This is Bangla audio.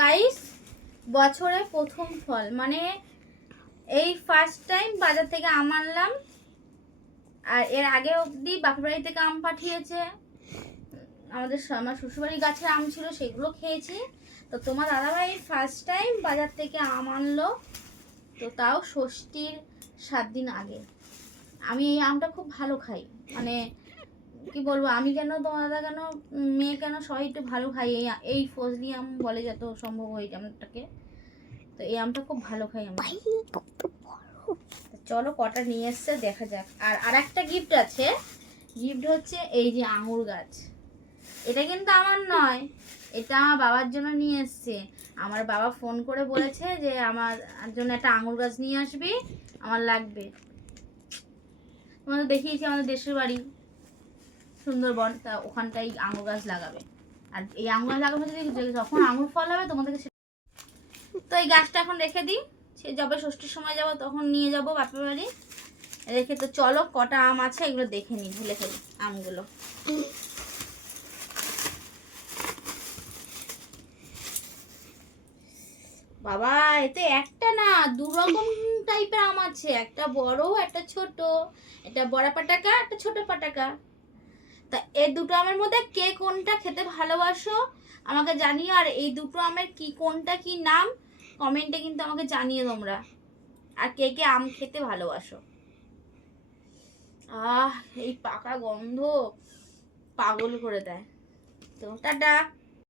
গাইস, বছরে প্রথম ফল মানে এই ফার্স্ট টাইম বাজার থেকে আম আনলাম। আর এর আগে অবধি বাপের বাড়ি থেকে আম পাঠিয়েছে, আমার শ্বশুরবাড়ির গাছের আম ছিল, সেগুলো খেয়েছি। তো তোমার দাদাভাই ফার্স্ট টাইম বাজার থেকে আম আনলো, তো তাও ষষ্ঠীর 7 দিন আগে। আমি এই আমটা খুব ভালো খাই, মানে কি বলবো, আমি কেন, তোমার দাদা কেন, মেয়ে কেন, সবাই একটু ভালো খাই। এই ফজলি আম বলে যত সম্ভব ওই আমটাকে। তো এই আমটা খুব ভালো খাই আমি। চলো কটা নিয়ে এসছে দেখা যাক। আর একটা গিফট আছে, গিফট হচ্ছে এই যে আঙুর গাছ। এটা কিন্তু আমার নয়, এটা আমার বাবার জন্য নিয়ে এসছে। আমার বাবা ফোন করে বলেছে যে আমার জন্য একটা আঙুর গাছ নিয়ে আসবি, আমার লাগবে। তোমাদের দেখিয়েছি আমাদের দেশের বাড়ি সুন্দরবন, তা ওখানটাই আঙুর গাছ লাগাবে। আর এই আঙুর গাছ লাগাবে যদি যখন আঙুর ফল হবে তোমাদেরকে। তো এই গাছটা এখন রেখে দিই, সে যবে ষষ্ঠীর সময় যাব তখন নিয়ে যাব বাপের বাড়ি রেখে। তো চলো কটা আম আছে এগুলো দেখে নিই, ভুলে ফেলি আমগুলো। বাবা, এতে একটা না, দু রকম টাইপের আম আছে, একটা বড় একটা ছোট। এটা বড় পাটাকা, একটা ছোট পাটাকা। তা এই দুটো আমের মধ্যে কে কোনটা খেতে ভালোবাসো আমাকে জানিও। আর এই দুটো আমের কি কোনটা কি নাম কমেন্টে কিন্তু আমাকে জানিয়ে তোমরা। আর কে কে আম খেতে ভালোবাসো। এই পাকা গন্ধ পাগল করে দেয়। তো টাটা।